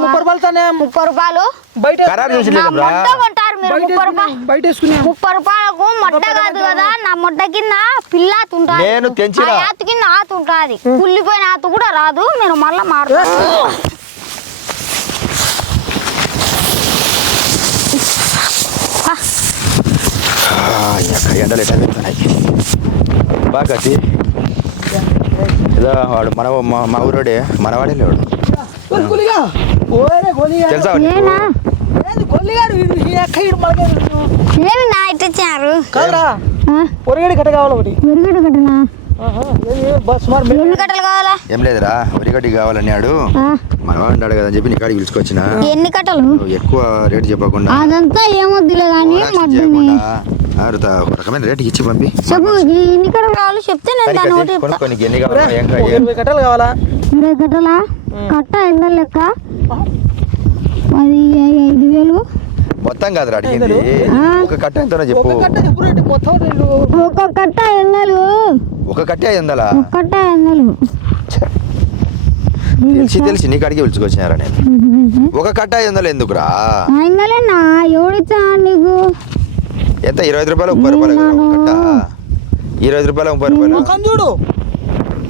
ముప్పై రూపాయలు తానే. ముప్పై రూపాయలు? బయట ఖరాబ్ నా మొట్ట బయట ముప్పై రూపాయలకు కాదు కదా నా మొట్ట కింద పిల్ల తుంటాది నేను తెంచిన. ఆ ఆతు కింద ఆతు ఉంటుంది. కుళ్ళిపోయిన ఆతు కూడా రాదు మీరు మళ్ళా మారుతారు ఎండలు ఎట్లా బాగా ఏదో వాడు మన మా- ఊరోడే మనవాడే తెలుసా ఇచ్చారు ఒరిగడి కట్ట కావాలి ఒకటి? కట్టినా? ఏం లేదురా ఉరిగడ్డి కావాలన్నాడు మనవాడు కదా అని చెప్పి నీ కాడికి పిలుచుకొచ్చిన. ఎన్ని కట్టలు? ఎక్కువ రేటు చెప్పకుండా. అదంతా ఏమొద్దులే కానీ ఓవరాక్షన్ మడ్డని చేయకుండా ఆ, రుతా, ఒక రకమైన రేటు ఇచ్చి పంపి. చెప్పు ఈ ఎన్ని కట్టలు కావాలో చెప్తే నేను ఒకటి నీకు ఎన్ని కావాలో ఇరవై కట్టలు కావాలా? ఇరవై కట్టలా? కట్ట ఎంత లెక్క? ఐదు వేలు. మొత్తం అడిగింది. ఒక కట్ట ఎంతనో చెప్పు. ఒక కట్ట ఒక కట్ట ఎందలు ఒక కట్టే ఎందలా ఒక కట్ట ఎందలు తెలిసి తెలిసి నీ కాడికి పిలుచుకొచ్చినారా నేను? ఒక కట్ట ఎందలు ఎందుకురా? ఎందలేనా ఎవడిచ్చా నీకు? ఎంత? ఇరవై రూపాయలు ముప్పై రూపాయలు కట్ట ఇరవై రూపాయలు ముప్పై రూపాయలు? చూడు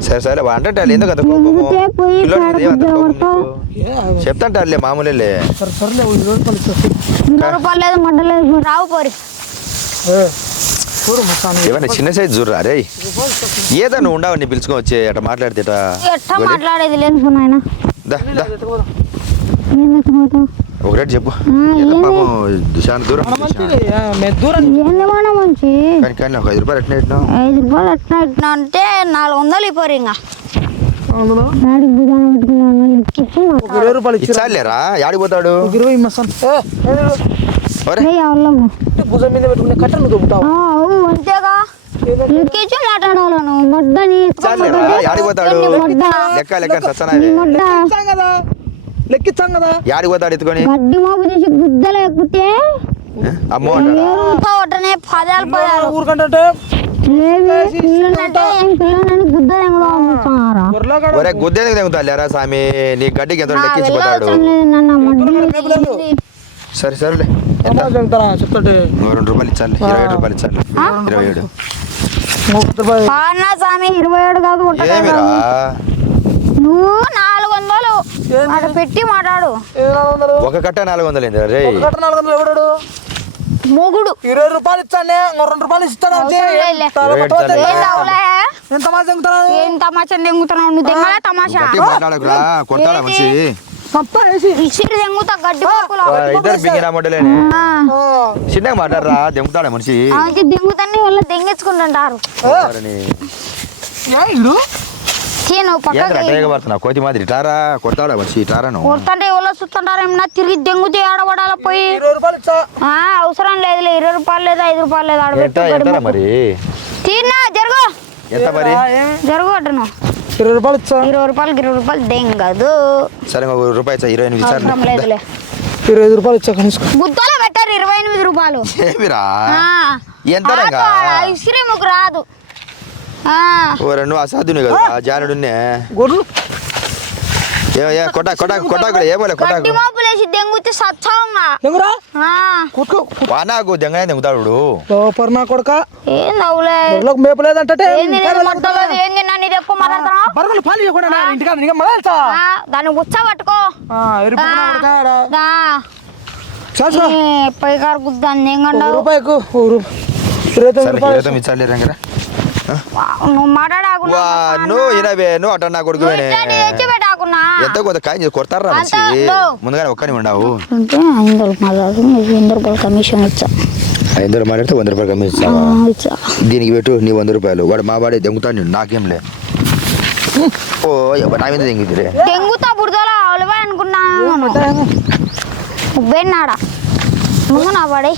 సరే సరే అంటే ఎందుకు అంత కోపము. ఎందుకే పోయి పిల్లోడికి ఏమంత కాడ కోపం కొడతావు? నీకు? ఏ, చెప్తాంటారులే మామూలే సరే సర్లే ఓ ఇరవై రూపాయలు ఇస్తా. ఇరవై రూపాయలు లేదు మంట లేదు రావు పోరి. ఏ, చూడు మొత్తాన్ని. ఏమన్నా చిన్న సైజు చూడరా? అరే ఏదో నువ్వు ఉండవు నీ పిలుచుకొని వచ్చి అట్లా మాట్లాడితే. మాట్లాడేది లేదు నాయన దా దా ఎత్తుకుపోదాం. ఏం తెచ్చిపోతావు ఒక రేటు చెప్పు? పాపం దూరం. మంచి? కానీ ఒక ఐదు రూపాయలు ఎట్లా ఐదు రూపాయలు ఎట్లా ఎట్లా అంటే నాలుగు వందలు ఇవ్వరు ఇంకా ఇరవై రూపాయలు ఇచ్చి ఇచ్చాలేరా యాడిపోతాడు ఒక ఇరవై భుజం మీద పెట్టుకునే కట్ట నువ్వు దొబ్బుతావు అంతేగా లెక్కించి మాట్లాడాలి నువ్వు. మొడ్డని చాలేరా యాడిపోతాడు లెక్క లెక్క సత్సనావే మొడ్డ లెక్కించాం కదా. కదా యాడిపోతాడు ఎత్తుకొని? గడ్డి మోపు తీసి గుద్దలు ఎక్కుతే అమ్మో అంటాడా. పదాలు పదాలు. ఊరుకంటే లేవి పిల్లలంటే ఏం పిల్లలని గుద్దలు ఎంగలో పంపిస్తున్నారా గొర్రెలో కాడ ఒరే గుద్దేందుకు తెగుతాడు లేరా స్వామి నీ గడ్డికి ఎంత లెక్కించిపోతాడు నన్ను సరే సరేలే. ఎంత? అమ్మ చెప్తారా చెప్తాంటే. ఓ రెండు రూపాయలు ఇచ్చాలి ఇరవై ఏడు రూపాయలు ఇచ్చాలి. ఇరవై ఏడు. అన్నా స్వామి ఇరవై ఏడు కాదు ఒకటే ఏమిరా? కాదు. నువ్వు నాలుగు వందలు అక్కడ పెట్టి మాట్లాడు. ఒక కట్ట నాలుగు వందలు ఏంది రే ఒక కట్ట నాలుగు వందలు ఎవడాడు మొగుడు. ఇరవై రూపాయలు ఇస్తానే రెండు రూపాయలు ఇస్తాను అంతే. లేదులే. ఎంత పట్టుకోవద్దు. ఏం ఏం తమాషా దెంగుతున్నావు? నువ్వు దెంగలే తమాషా? గట్టి మాట్లాడకురా కొడతాడా మనిషి మొత్తం వేసి. ఇసిరి దెంగుతా గడ్డి పప్పులో ఆ, ఇద్దరు బింగినా మొట్టలేని ఆ, ఆ, చిన్నగా మాట్లాడరా దెంగుతాడా మనిషి? దెంగుతాన్ని వాళ్ళు దెంగించుకుంటుంటారు వారిని. ఏ ఇడు. పక్కకి అట్టగా పడుతున్నావు? కోతి మాదిరి ఇటారా కొడతాడా మనిషి ఇటారా నువ్వు కొడుతుంటే ఎవరో చూస్తుంటారు ఏమన్నా తిరిగి దెంగుతే ఆడబడాల పోయి. రూపాయలు అవసరం లేదులే ఇరవై రూపాయలు లేదు ఐదు రూపాయలు లేదు ఆడబెట్టి మరి? తిన్నా జరుగు. ఎంత మరి? జరుగు అటను ఇరవై రూపాయలు ఇచ్చా. ఇరవై రూపాయలకి ఇరవై రూపాయలు దెంగదు సరే ఒక రూపాయి ఇచ్చా ఇరవై ఎనిమిది అవసరం లేదులే. ఇరవై ఐదు రూపాయలు ఇచ్చా కనీసం. గుద్దలో పెట్టారు ఇరవై ఎనిమిది రూపాయలు. ఏమిరా. ఎంత రంగా? ఆటో ఆడ ఇసిరిముకు రాదు. ఆ, ఓ రెండు అసాధ్యుని కదా జానుడున్నే. గొర్రెలు ఏ ఏ కొట్టా కొట్టా కొట్టా కూడా ఏమోలే కొట్టా మోపులేసి దెంగుతే సత్సంగా ఆ, కూతుకో వానాకు దెంగనే దెంగుతాడు లోపర్ నా కొడక. ఏం నవ్వులే గొర్రెలకు మేపలేదంటే ఏంది నన్ను ఇది ఎక్కువ మాట్లాడుతున్నావు? బరగలు పాలు ఇవ్వకుండా నా ఇంటికాడ నీకు మళ్ళీ దాన్ని గుచ్చ పట్టుకో. గుద్దాన్ని రూపాయికు రూపాయలు రంగరా. నువ్వు నువ్వు ఇనవే నువ్వు అట్ట నా పెట్టాకున్నా? ఎంత కొంత కాయ కొడతారా. ముందుగానే ఒక్కని ఉండవు. అంటే ఐదు రూపాయలు కమిషన్ ఇచ్చా. ఐదు మాట్లాడితే వంద రూపాయలు ఆ, ఇచ్చా. దీనికి పెట్టు నీ వంద రూపాయలు. వాడు మా వాడే దెంగుతాడు నేను నాకేం లే. ఓ నా మీద దెంగితే దెంగుతా బురదలో అవలవే అనుకున్నాను నువ్వేనాడా నువ్వు నా వాడే.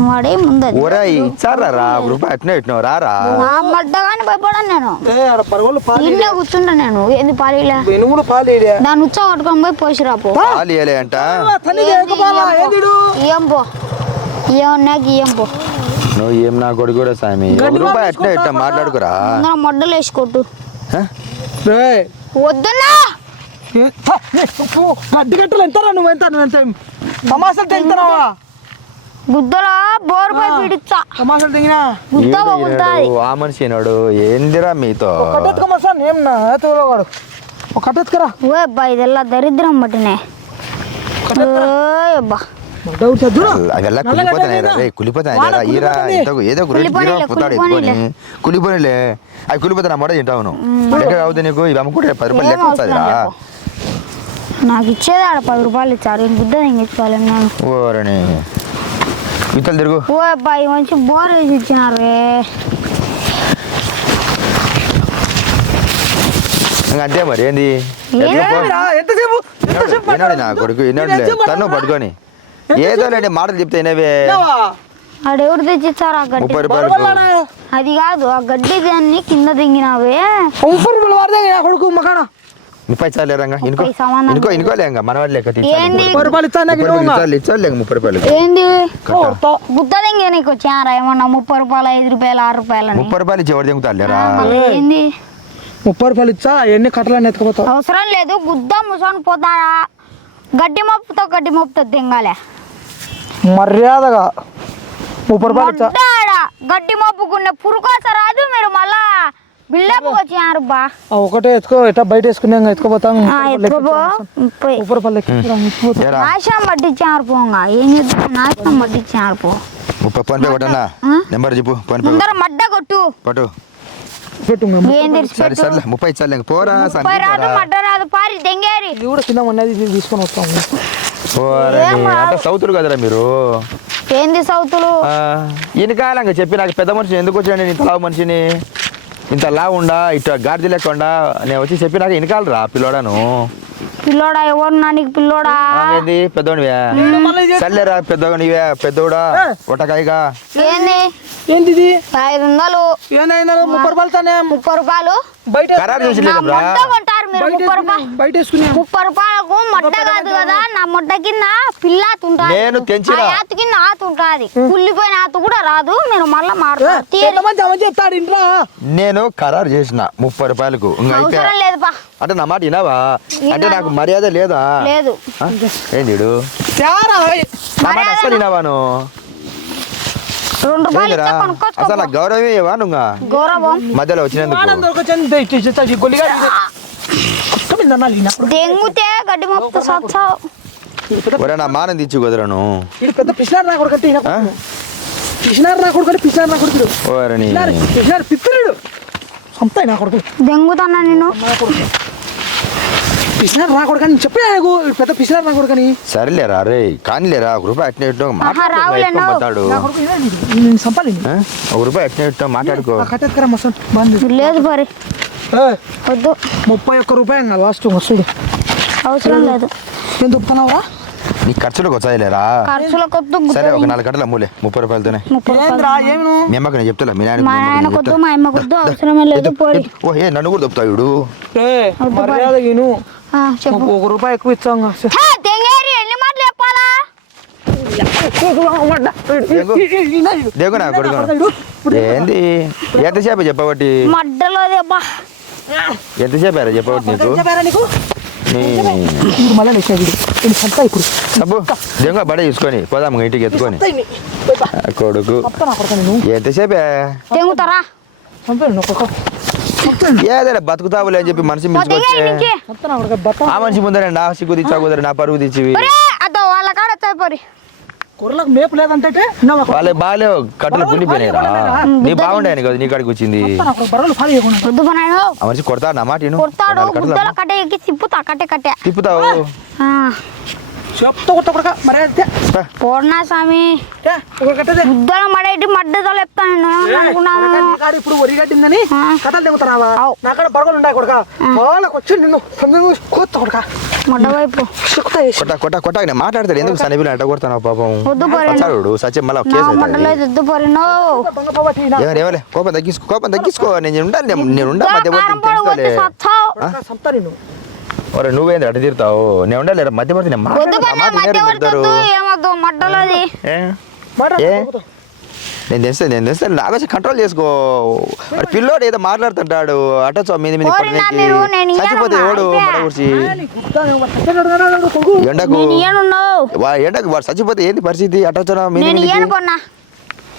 వాడే ముందది. ఓరా ఇచ్చారా రా? రూపాయి అట్నే ఇట్టినావు రారా? నా మడ్డగానే భయపడాను నేను. ఏ ఆడ పరగలు పాలు ఇల్లే కూర్చుంటా నేను. ఏంది పాలీలే ఎనుగులు పాలు ఇడే. దాన్ని ఉచ్చ కొట్టుకొని పోయి పోసిరా పో. పాలు ఇయ్యలే అంట ఆ, తల్లికి ఏకపాలా, ఏందిడు? ఇయ్యం పో. ఇయ్యం ఇయ్యం పో. నువ్వు ఏం నా కొడుకు కూడా సామి. ఒక రూపాయి అట్నే ఇట్ట మాట్లాడుకురా. ముందర మొడ్డలు వేసి కొట్టు. హ? రేయ్, వద్దున్నా. ఏ- ఏ, గడ్డి కట్టలు ఎంతరా? నువ్వు ఎంత నువ్వు ఎంత? తమాసాలు తెగుతున్నావా గుద్దలో బోర్ పోయి పిడుచా టమాసాలు గుద్ద బాగుంటాయి ఆ మనిషి ఏందిరా మీతో? కట్టెత్తుకోమా ఏం నా ఒక కట్టెత్తుకరా ఓ అబ్బా ఇదెల్లా దరిద్రం బట్టినే అబ్బా. పది రూపాయలు నాకు పది రూపాయలు ఇచ్చారు. బుద్ధ తెచ్చుకోవాలి ఇతలు తిరుగు. ఓ అబ్బా ఈ మంచి బోర్ వేసి ఇచ్చినారే అంతే మరి ఏంది? ఎంతసేపు? వినాడు నా కొడుకు తను? పట్టుకొని. ఏదో లేండి మాటలు చెప్తే వినవే? ఆడెవరు తెచ్చిచ్చారు ఆ గడ్డి? అది కాదు ఆ గడ్డి దాన్ని కింద దింగినావే. ముప్పై రూపాయలు కొడుకు మకాన? ముప్పై చాలు రంగా ఇనుకో. సమానం. ఇనుకో ఇనుకోలే ఇంకా మనవాడు లెక్క. ఇచ్చాలి ముప్పై రూపాయలు ఏంది? కట్ట. కొడతా. గుద్ద దింగే నీకు వచ్చారా ఏమన్నా ముప్పై రూపాయలు ఐదు రూపాయలు ఆరు రూపాయలు ముప్పై రూపాయలు ఇచ్చి ఎవరు దింగుతారు లేరా ఏంది? ముప్పై రూపాయలు ఇచ్చా ఎన్ని కట్టలని ఎత్తుకుపోతావు? అవసరం లేదు గుద్ద ముసని పోతారా? గడ్డి మప్పుతో గడ్డి మప్పుతో దింగాలే మర్యాదగా ముప్పై రూపాయలు గడ్డి మప్పుకునే పురుకోస రాదు మీరు మళ్ళా. బిల్డప్ వచ్చినారు బా ఆ ఒకటే ఎత్తుకో ఎట్లా బయట వేసుకునే ఎత్తుకోపోతాం ఆ, ఎత్తుకోపో ముప్పై ముప్పై రూపాయలు ఎక్కించురా, ఎత్తుకుపోతా. ఏరా? నాశనం పట్టించారు పోంగా ఏం చేద్దాం? నాశనం పట్టించారు పో ముప్పై ఫోన్ పే కొట్టన్నా ఆ? నెంబర్ చెప్పు ఫోన్ పే ముందర మడ్డ కొట్టు. పట్టు. సరే ముప్పై పోరా ముప్పై రాదు మడ్డ రాదు పారి దెంగేరి. ఇది కూడా కింద ఉన్నది ఇది తీసుకొని పోరా సౌతులు కదరా మీరు? ఏంది సౌతులు? ఆ, వెనకాలంగా చెప్పి నాకు పెద్ద మనిషిని ఎందుకు వచ్చాడు ఇంత లావు మనిషిని? ఇంత లావు ఉండా ఇట్లా గాడిద లేకుండా నేను వచ్చి చెప్పి నాకు వెనకాలరా పిల్లోడాను. పిల్లోడా ఎవరు నా నీకు పిల్లోడా? ఏంది పెద్దోనివే? సర్లేరా పెద్దోనివే పెద్దోడా ఒటకాయగా. ఏంది? ఏంది ఇది ఐదు వందలు. ఏందైనా ముప్పై రూపాయలు తానే. ముప్పై రూపాయలు? బయట ఖరారు చేసి మీరు బయట ముప్పై రూపాయలు వేసుకునే- బయట వేసుకునే ముప్పై రూపాయలకు మొట్ట కాదు కదా నా మొట్ట కింద పిల్ల తుంటాది నేను తెంచిన. ఆ ఆతు కింద ఆతు ఉంటుంది కుళ్ళిపోయిన ఆతు కూడా రాదు మీరు మళ్ళా మారుతారు నేను ఖరారు చేసిన ముప్పై రూపాయలకు. అవసరం అంటే నా మాట వినావా? అంటే నాకు మర్యాద లేదా? లేదు. మాట అసలు వినావాను అసలు గౌరవమే ఇవ్వా నువ్వు గౌరవం. మధ్యలో వచ్చినందుకు. దెంగుతే గడ్డి మొత్తం సచ్చావు ఒరే నా మానం తెచ్చి కుదరను ఈడు పెద్ద పిసినారు నా కొడుకు అంటే ఈయన? పిసినారు నా కొడుకు అంటే పిసినారు నా కొడుకుడు ఓరని పిసినారు నా కొడుకు దెంగుతున్నా నేను పిసినారు నా కొడుకు అని చెప్పే ఈడు పెద్ద పిసినారు నా కొడుకు అని సరేలేరా రే కానీలేరా ఒక రూపాయి అట్నే ఇట్టు వీడు. నేను సంపాలి ఒక రూపాయి అట్నే ఇట్టు మాట్లాడుకో లేదు పరి వద్దు. ముప్పై ఒక్క రూపాయి అన్న లాస్ట్ వస్తుడు అవసరం లేదు. నేను దుప్పుతున్నావురా నీ ఖర్చులకు వచ్చాయిలేరా? సరే ఒక నాలుగు గంటల అమ్ములే ముప్పై రూపాయలతోనే. రూపాయలు మీ అమ్మకి నేను చెప్తా మీ నాయనకి మా నాయన నేను కొద్దు. మా అమ్మ కొద్దు అవసరమే లేదు ఓ ఏ నన్ను కూడా దొప్పుతావు ఇడు ఏ, మర్యాద చెప్పు. ఒక రూపాయి ఎక్కువ ఇచ్చాం దెంగేరి ఎన్ని మాటలు చెప్పాలా? దేగు నా కొడుకు ఏంది? ఎంతసేపు చెప్పబట్టి? మడ్డలో ఎంతసేపు అరా చెప్పబట్టి నీకు? సబ్బు దేంగ బడే తీసుకొని పోదాం ఇంక ఇంటికి ఎత్తుకొని. కొడుకు. ఎంతసేపే కొడుకు ఏదైనా బతుకుతావులే అని చెప్పి మనిషి మించుకొచ్చే ఆ మనిషి ముందరే నా సిగ్గు తెచ్చా కుదర నా తెచ్చివి వాళ్ళ కాడ కూరలకు మేపు లేదంటే వాళ్ళే బాగాలే కట్టలు పుండిపోయినాయిరా నీ బాగుండే కదా నీ కాడికి వచ్చింది. వద్దు పనాయను ఆ మనిషి కొడతాడు నా మాట. కొడతాడు గుద్దల కట్టే ఎక్కి తిప్పుతా కట్టే కట్టే. తిప్పుతావు? ఆ, చెప్తా కొత్త కొడక మర్యాద పా. పోర్నా స్వామి? గుద్దల మడేటి మడ్డతో చెప్తాను నేను అనుకున్నాను ఇప్పుడు వరి. కథలు తెగుతున్నావా? అవు. నా కాడ బరగలు ఉన్నాయి కొడక. వాళ్ళకి వచ్చి నిన్ను సందుకు కోత కొడక. మడ్డ వైపు. చెక్కుతా వేసి. కొట్ట కొట్ట కొట్ట. నేను మాట్లాడతాడు. ఎందుకు పాపం? వచ్చాడు సత్యం మళ్ళీ కేసు ఏమలే కోపం తగ్గించుకో కోపం తగ్గించుకో. నేను ఉండాలి నేను- నేను ఉండా మధ్య నిన్ను ఒరే నువ్వేంది తీరుతావు? నేను ఉండాలి మధ్య పడితే నేను వద్దు నేను తెస్తే నేను తెస్తే నాగొచ్చి కంట్రోల్ చేసుకో. వాడు పిల్లోడు ఏదో మాట్లాడుతుంటాడు అటో చో మీద మీద చచ్చిపోతే ఎవడు అయితే. మడ కూర్చి కొడుకు. ఎండకు? ఎండకు? వాడు చచ్చిపోతే ఏంది పరిస్థితి? అటో మీద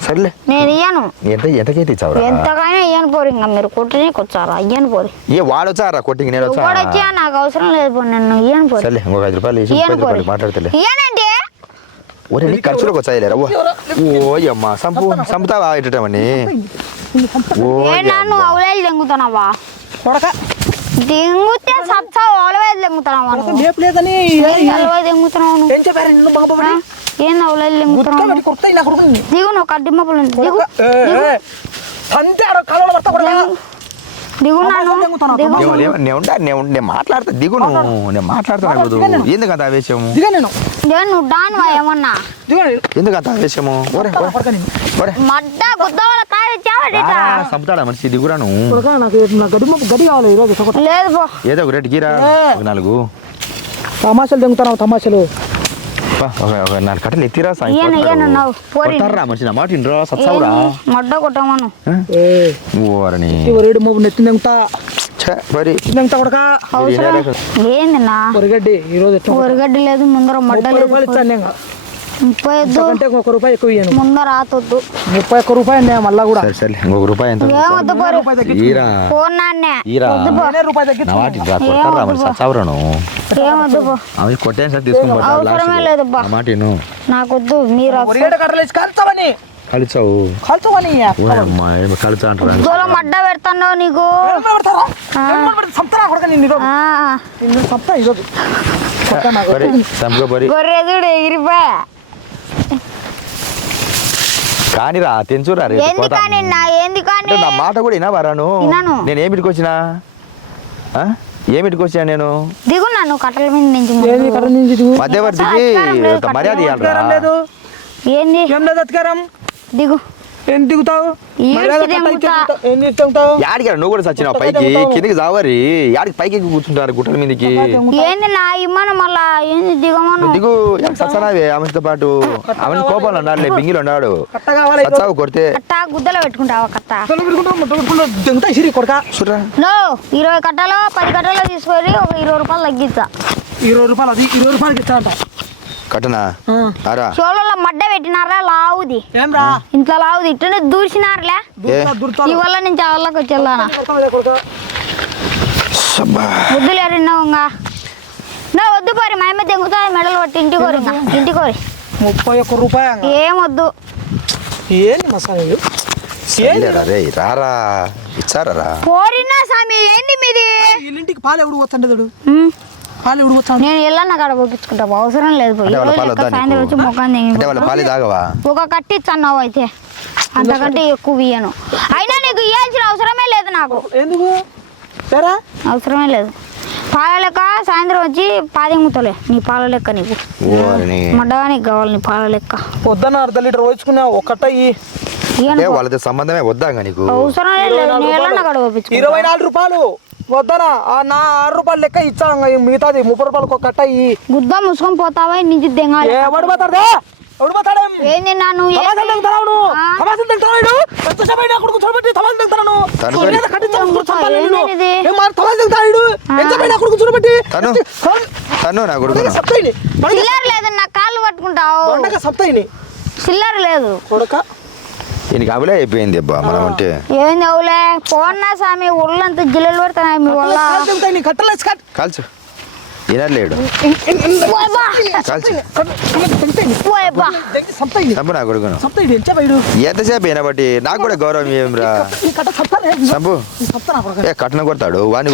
సర్లే. నేను ఇయ్యను. ఎంత ఎంతకైతే ఎంతకైనా ఇయ్యను పోరు ఇంకా మీరు కొట్టునికి వచ్చారా ఇయ్యను పోరు. ఏ వాడు వచ్చారా కొట్టింగ్? నేను వచ్చా? నాకు అవసరం లేదు పో నన్ను ఇయ్యను పోరు. సర్లే ఐదు రూపాయలు ఇయ్యను పోరు. మాట్లాడతలే. ఇయ్యనంటే ఒరే నీ ఖర్చులకు వచ్చాయిలేరా ఓ అమ్మ సంపు సంపుతావా ఇటమని ఓ ఏ నన్ను అవలేదు దెంగుతున్నావా కొడక. దెంగుతే సత్తావు అవలేదు దెంగుతున్నావా కొడక నువ్వు? మేపు లేదని ఏంది అవలేదు దెంగుతున్నావు ఏం చెప్పారు? నిన్ను బాగుపడి ఏంది అవలేదు దెంగుతున్నావు? కొడతాయి నా కొడుకు దిగు నువ్వు కడ్డిమ్మ పుల్లు దిగు దిగు. అంతే ఆడ కాలంలో పడతా కొడక. దిగు నాను మాట్లాడతా దిగు నేను మాట్లాడతాను కుదు. ఎందుకు అంత ఆవేశము? నువ్వు ఏమన్నా? ఎందుకు అంత ఆవేశము? మనిషి లేదు పో. ఏదో ఒక రేటు గీరా నాలుగు. తమాషాలు దెంగుతున్నావు తమాషాలు. నాలుగు కట్టలు ఎత్తిరా సాయం. ఈయన కొడతారు. ఈయన నవ్వు పోరి. కొడతారురా మనిషి నా మాట ఇండ్రా సత్సావురా? ఏంది? మడ్డ కొట్టమను? ఓరని వరేడు మోపు నెత్తి దెంగుతా ఛే, మరి దెంగుతా కొడక. అవసరం. ఏంది నా? వరిగడ్డి ఈరోజు ఒరగడ్డి లేదు ముందర మడ్డ లేదు ముప్పై అంటే ఒక రూపాయి ఎక్కువ ఇయ్యాను. ముందర ఆతొద్దు ముప్పై ఒక్క రూపాయి నేను మళ్ళా కూడా. సరే సరే ఇంకొక రూపాయి ఎంత? ఏమొద్దు పోరు. రూపాయి తగ్గించు ఈరా. ఫోన్ నాన్నే. ఈరా. నేనే రూపాయి నా తగ్గించు మాట ఇండ్రా కొడతారా మరి సత్సావురా నువ్వు ఏమొద్దు పో. అవి కొట్టేసి సార్ తీసుకుని పోతారు అవసరమే లాస్ట్కి. లేదు బా నా మాట విను. నాకొద్దు మీరు అసలు వరిగడ్డ కట్టలు వేసి కాల్చావని కలిచావు కాల్చావని ఓరమ్మా ఏమి కలిచా అంటారా దూరం మడ్డ పెడతాను నీకు? పెడతారా? సంతరా కొడక సంతా ఎగిరిపోయా? కానిరా తెంచురా రేపు పోతాం. కానీ నా ఏంది కానీ అంటే నా మాట కూడా వినావారా నువ్వు? విన్నాను. నేను ఏమిటికి వచ్చినా? ఆ? ఏమిటికి వచ్చా నేను? దిగు నన్ను కట్టల మీద నుంచి ఏంది ముందు. కర్ర నుంచి దిగు? మధ్యవర్తికి అధికారం లేదు, ఒక మర్యాద ఇవ్వాలరా. లేదు. ఏంది? ఏం లేదు అధికారం. దిగు. ఏం దిగుతావు? యాడికి నువ్వు కూడా సచ్చినావు పైకి కిందికి జావరి యాడికి పైకి కూర్చుంటారు గుట్టల మీదకి. ఏంది నా ఇమ్మను మళ్ళా? ఏంది దిగమను? దిగు సచ్చనావే ఆమెతో పాటు. ఆమె కోపంలో ఉన్నాడు. బింగిలు కావాలి సచ్చావు కొడితే. కట్ట? గుద్దలో పెట్టుకుంటావా కట్ట సిరి కొడక? చూడరా. నో ఇరవై కట్టలు పది కట్టలు తీసుకొని ఒక ఇరవై రూపాయలు తగ్గిస్తా. ఇరవై రూపాయలు అది ఇరవై రూపాయలకి ఇస్తానంట కట్టనా? మడ్డ పెట్టినారా? లావుది. ఏం రా ఇంట్లో లావుది. ఇట్లనే దుర్తా ఈ వల్ల నుంచి ఆ. వద్దులు ఇంకా. నా వద్దు కోరి మా అమ్మ తెంగుతా మెడలు పట్టి ఇంటికి కోరి ఇంటికి కోరి ముప్పై ఒక్క రూపాయ ఏం వద్దు. ఏంది మసాలా ఏంది? సరేరా రే రారా. ఇచ్చారా కోరినా స్వామి ఏంది మీది? పాలు ఎవడు పోతుండేదాడు ఉమ్, పాలు పోతాడు నేను ఎల్లన్న కాడ పోపించుకుంటా అవసరం లేదు పోయి. సాయంత్రం వచ్చి వాళ్ళ పాలి తాగవా? ఒక కట్టి ఇచ్చన్నావు అయితే. అంతకంటే ఎక్కువ ఇయ్యను. అయినా నీకు ఇవ్వాల్సిన అవసరమే లేదు నాకు. ఎందుకు? సరే అవసరమే లేదు. పాల లెక్క సాయంత్రం వచ్చి పాదెంగుతలే నీ పాల లెక్క నీకు. మడ్డగా నీకు కావాలి నీ పాల లెక్క. పొద్దున్న అర్ధ లీటర్ పోయించుకున్నా ఏ వాళ్ళతో సంబంధమే వద్దా నీకు? అవసరం లేదు. ఇరవై నాలుగు రూపాయలు. వద్దనా? ఆ నా ఆరు రూపాయలు లెక్క ఇచ్చా మిగతాది ముప్పై రూపాయలకు ఒక కట్ట ఈ. గుద్ద ముసుకొని పోతావా? నుంచి దెంగాలి? ఎవడు పోతాడే ఎవడు పోతాడేం? ఏంది నన్ను తమాసాలు తింటావు నువ్వు తింటావు ఎంతసేపు తింటాను తింటాడు ఎంతసేపు తను నా కొడుకు. చిల్లర లేదు నా కాళ్ళు పట్టుకుంటావు. చిల్లర లేదు. కొడక. ఈయనకి అబులే అయిపోయింది అబ్బా మనం అంటే. ఏంది అవులే పోన్నా స్వామి ఒళ్ళంతా జిల్లలు పడుతున్నాయి మీ వల్ల. కట్టలేసి కట్ కాల్చు. సప్తాయిని చంపు నా కొడుకును. ఎంతసేపు అయినా బట్టి? నాకు కూడా గౌరవం ఏం రా? కొడక? ఏ కట్టన కొడతాడు? వాని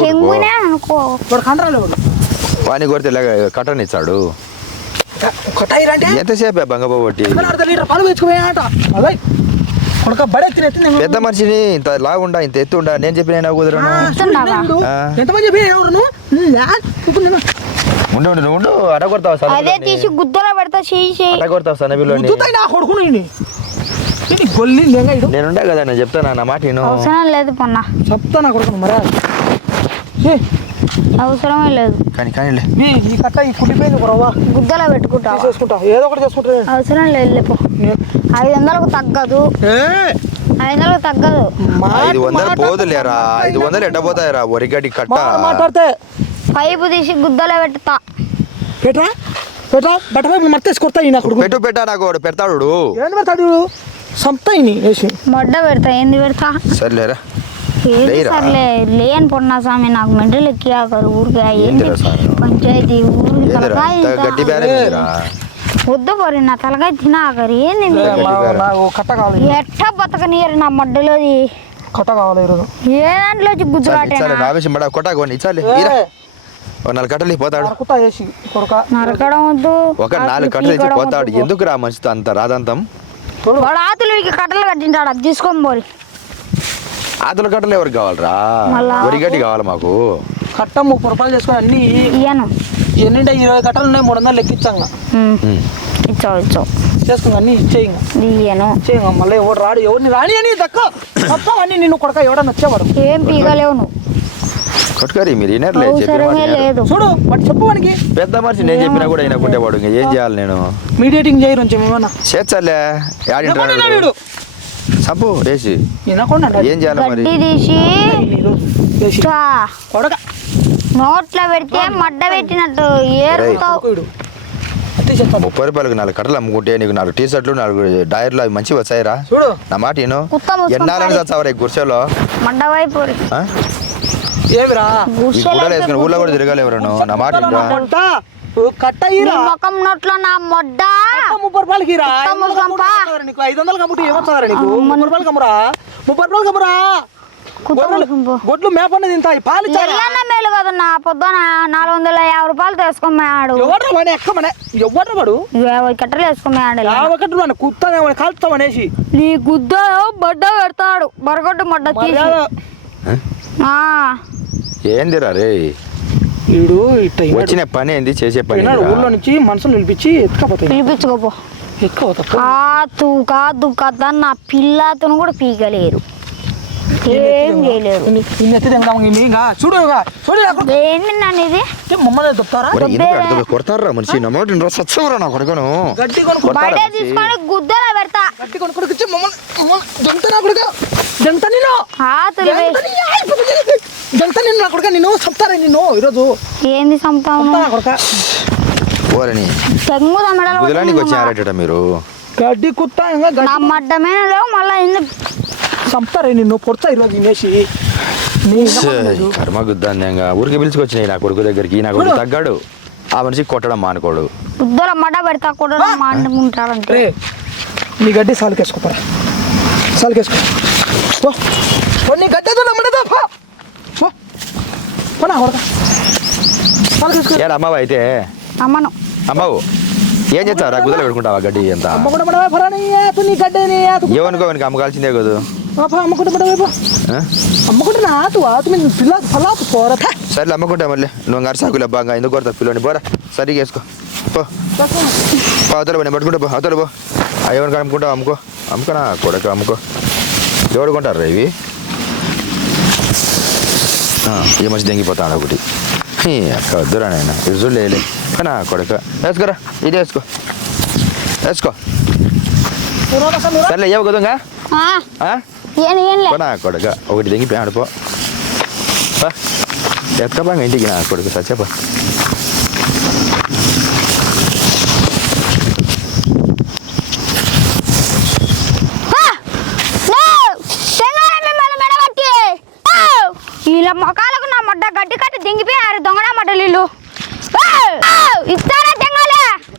వాని కొడితే ఇలాగ కట్టన ఇస్తాడు ఎంతసేపు బంగపోబట్టి కొడక ఎత్తి పెద్ద మనిషిని ఇంత లాగుండా ఇంత ఎత్తుండా? నేను చెప్పిన కుదరను. ఎంతమంది చెప్పి? ఇప్పుడు నేను ఉండు ఉండు. ఉండు అట కొడతావు అదే. తీసి గుద్దలో పెడతా నా కొడుకును గొల్లి లేంగా ఇడు నేనుండా కదా నేను చెప్తాను నా మాట నేను అవసరం లేదు పొన్న. చెప్తా నా కొడుకును మరా అవసరమే లేదు. కానీ కానీ ఈ ఈ కట్ట ఈ కుట్టిపోయింది బ్రోవా గుద్దలో పెట్టుకుంటావా చేసుకుంటా ఏదో ఒకటి చేసుకుంటా. అవసరం లేదు లేపో ఐదు వందలకు తగ్గదు. ఏ, ఐదు వందలకు తగ్గదు. ఐదు వందలు పోదులేరా? ఐదు వందలు ఎట్ట పోతాయిరా? వరిగడ్డి కట్ట. మాట్లాడితే పైపు తీసి గుద్దలో పెడతా. పెట్రా? పెట్రా? బట్ట వైపు మర్తేసి కొడతా ఈ నా కొడుకు. పెట్టు పెట్టా నాకు పెడతాడు ఏంటి పెడతాడు? సంతా ఇని వేసి. మొడ్డ పెడతా ఏంది పెడతా? సర్లేరా. ఏది? సర్లే లేని పొన్నా స్వామి నాకు మెంటల్ ఎక్కియాకరు ఊరికే స్వామి? పంచాయతీ ఏందిరా? వద్దు పోరి నా తలకాయ తినాకరు ఏంది ఎట్ట బతకనీయరు నా మడ్డలోది? కట్ట కావాలి ఈరోజు. ఏ దాంట్లో ఆవేశం పడ ఇచ్చాలి నాలుగు కట్టలు పోతాడు. కుట్ట వేసి కొడుక. నరకడం వద్దు. ఒక నాలుగు కట్టలు ఇచ్చి పీకడం పోతాడు. వద్దు. ఎందుకు రా మనిషితో అంత రాదంతం? వాడు ఆతులకి కట్టలు కట్టింటాడు? అది తీసుకొని పోరి. ఆతుల కట్టలు ఎవరికి కావాలరా? వరిగడ్డి కావాలి మాకు? కట్ట ముప్పై రూపాయలు చేసుకొని అన్ని ఇయ్యను. ఎన్నింటే ఇరవై కట్టలు ఉన్నాయి మూడు వందలు లెక్కించాంగా. ఇచ్చావు ఇచ్చావు. చేసుకుని అన్ని ఇచ్చేయంగా. ఇయ్యను. చేయంగా మళ్ళీ ఎవడు రాడు ఎవరిని రాని అని దక్క. మొత్తం అన్ని నిన్ను కొడక ఎవడన్నా వచ్చేవాడు. ఏం పీగలేవు నువ్వు. కొట్టుకరి మీరు వినర్లే చెప్పిన మాట అవసరమే వినరు. లేదు. చూడు వాడు చెప్పు వానికి. పెద్ద మనిషి నేను చెప్పినా కూడా వినకుంటే వాడు ఇంకా ఏం చేయాలి నేను? మీడియేటింగ్ చేయరు కొంచెం ఏమన్నా. చేర్చాలే సంపు వేసి వినకుండా ఏం చేయాలి మరి? గడ్డి తీసి వేసి చా, కొడక. నోట్లో పెడితే మడ్డ పెట్టినట్టు ఏరుతావు వీడు అతి చెప్తాను ముప్పై రూపాయలకు నాలుగు కట్టలు అమ్ముకుంటే నీకు నాలుగు టీ షర్ట్లు నాలుగు డైర్లు అవి మంచివి వచ్చాయిరా. చూడు. నా మాట ఎన్నాలని పారి. చచ్చావరా ఈ గుర్సెలో మడ్డ వైపు. ఆ? ఏమిరా? ఈ గుడ్డలు వేసుకుని ఊళ్ళో కూడా తిరగాలి ఎవరను నా మాట ముఖం నోట్లో నా మొడ్డ. ముప్పై రూపాయలకి ఐదు వందలు నీకు ఐదు నీకు? ముప్పై రూపాయలు కమ్మురా ముప్పై రూపాయలు కమ్మురా కుత్త గొడ్లు మేపండి తింటాయి పాలు మేలు కదా నా పొద్దున నాలుగు వందల యాభై రూపాయలు తీసుకున్నాడు ఎవడ్రా వాడు? ఎక్కమనే ఎవడ్రా వాడు? యాభై కట్టలు వేసుకున్నాడు యాభై కుత్తానే అనేసి. నీ గుద్ద బడ్డ పెడతాడు. బరగొట్టు మడ్డ తీసి. మర్యాద. ఆ, ఏందిరా రే వీడు ఇట్ట. వచ్చిన పని ఏంది? చేసే పని? ఊళ్ళో నుంచి మనుషులు నిలిపించి ఎత్తుకపోతాయి. పిలిపించుకోపో. ఎత్తుకపోతా కాతు కాదు కదా నా పిల్లతను కూడా పీకలేరు ఏం చేయలేరు. చూడు ఇంకా చూడు అక్కడ ఏంది నన్ను ఇది? మమ్మల్ని దొప్తారా? మరి ఎందుకు అర్థం కొడతారా మనిషి? నా కొడుకును. గడ్డి? తీసుకొని గుద్దలో పెడతా. గడ్డి మమ్మల్ని కొడుక. జంట నిన్ను వే- జంట నీ- జంట నిన్ను నా కొడుక నిన్ను చెప్తారా నిన్ను ఈరోజు ఏంది చెప్తా నా కొడుక ఓరని తెంగు తమ్మడాలు వదిలానికి వచ్చారట మీరు గడ్డి కుత్తా ఇంకా నా గడ్డి మడ్డమే లేవు మళ్ళీ ఎందుకు చంపుతారా నిన్ను పొడతా ఈరోజు తినేసి కర్మ గుద్దాందంగా ఊరికి పిలుచుకొచ్చినాయి నా కొడుకు దగ్గరికి నా కొడుకు తగ్గాడు ఆ మనిషి కొట్టడం మానుకోడు గుద్దల మడ్డ పెడతా కూడా మాండుకుంటాడంటే రే నీ గడ్డి సాలుకేసుకోపరా సాలుకేసుకో పో పో, నీ గడ్డతో నమ్మడదా పో పో పో నా కొడుక ఏడు అమ్మవ అయితే అమ్మను అమ్మవు ఏం చేస్తావు గుద్దలు పెట్టుకుంటావా గడ్డి ఎంత నీ ఏతు ఏమనుకోవనికి అమ్మకాల్సిందే కదూ నా సర్లే అమ్మకుంటా మళ్ళీ నువ్వు గారి సాకులు బాగా ఎందుకు కొడతా పిల్లని పోరా సరిగా వేసుకో అవతల పట్టుకుంటా పో అవతల పో ఎవరికి అమ్ముకుంటావు అమ్ముకో అమ్ముకోనా కొడక అమ్ముకో ఎవడు కొంటారు రా ఇవి? ఈ మనిషి దెంగిపోతాడు ఒకటి. అక్క వద్దురా నాయన. రుజువు లేలే. నా కొడక. వేసుకోరా ఇది వేసుకో. వేసుకో. సర్లే ఏవో కుదంగా నా కొడక. ఒకటి దెంగిపోయి ఆడిపో ఎత్తుకపోగా ఇంటికి నా కొడుకు. సచ్చేపా